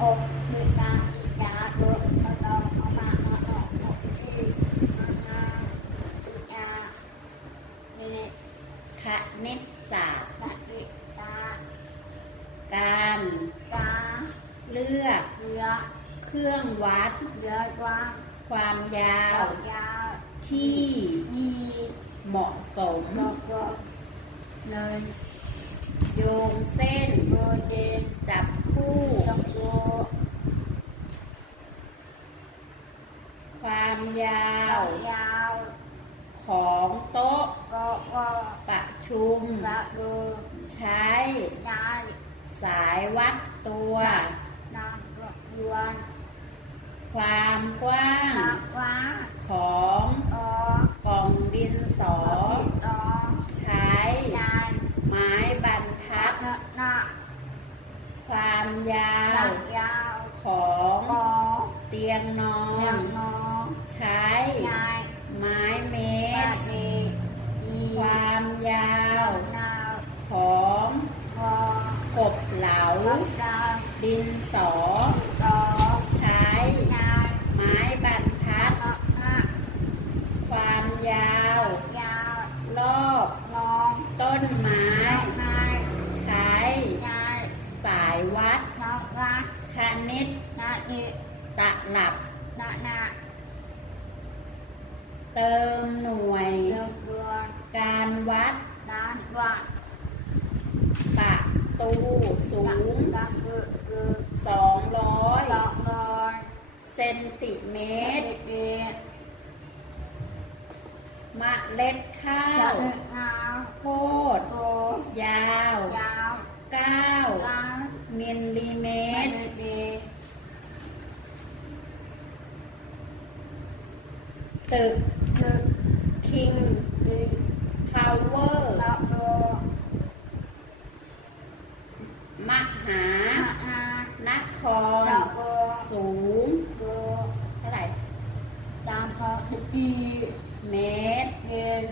อกมีตาอีกาโดนเอาดองเอามาเอาออกเอาที่มามาอีกานี่นี่คณิตศาสตร์ ตาอีกาการกาเลือกเรือเครื่องวัด เยอะกว่าความยายว ยาวที่ดีเหมาะสมกกเนยโยงเส้น โดนเดนจับคู่ดอกโบ ความยาดวอกยาวของโต๊ะก็ก็ประชุมกระดูใช้ยาสายวัดตัว นางก็ยวนความกว้าง นางว้าของออกล่องดินสอติดออกใช้ยานไม้บรรทัพัดกนะนะความยาดาววยาวของกอเตียงนอเรียนงนอง บเหลาลักดาวดินสอดอกใช้ยายไม้บรรทัดนะนะความยาวยาวรอบลองต้นไม้นายใช้ยายสายวัดนอกรักชนิดนาทีตลับนานาเติมหน่วย เดือนเดือน การวัด นานวัน ประ ตูสูงบักคือคือ200ดอยเซนติเมตรมะเล็ดข้าวโพดโตยาวยาว9กลามิลลิเมตรตึกคือ King คือ Power โต มหา นานา นคร ดอกโต สูง โต เท่าไหร่ ตาม พอดีเมตรเด็ด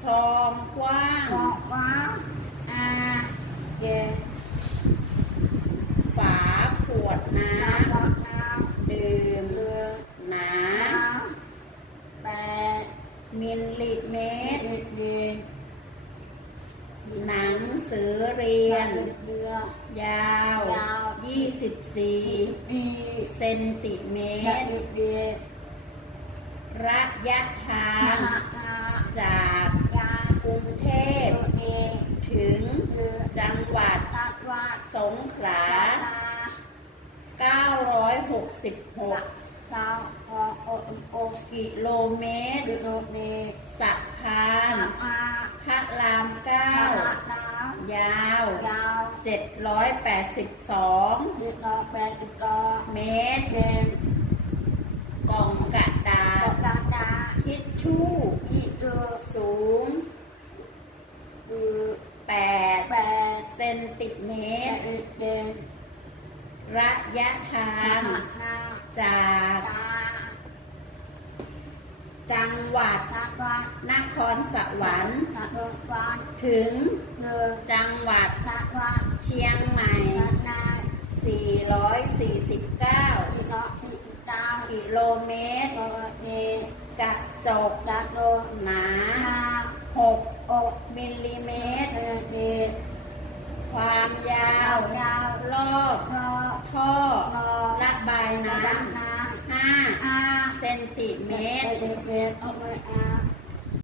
คลองกว้างบอกว่าอาเด็ดฝาขวดน้น้ำดอกน้ำดื่มำเรือหนาน้ำแปดมิลลิเมตรเด็ดเด็ดหนังสือเรียนเรือยาวยาว 24ดีเซนติเมเด็ตดรเด็ดระยะทาทางงนาจากยากรุงเทพเด็ดถึงเรือจังหวัดตัดว่าสงขลาตา966 ตาพอโอโอกิโลเมตรกิโลเมตรสะพาทานงอาพระรามเก้าทางน้ยาวำยาว 782 เด็ดดอกแปดสิบดอกเมตร เด่นกล่องกระดาดอษกดาดาทิชชู่ที่เจอสูง คือ8แปดเซนติเมเมตตรรเด่นระยะทาทางงนาจาก ตา จังหวัดตาวันนครสวรรค์ตาดงวันถึงเดินจังหวัดตาวันเชียงใหม่ตานา449ที่เนาะที่ตากิโลเมตรโดเดกระจกตาโดหนานา6โอมิลลิเมตรเดินเดความยายาววยาวรอบรอท่อรอระบายน้น้ำ น้ำำ5อาเซนติเมตรเด็กเด็กเอาไปอา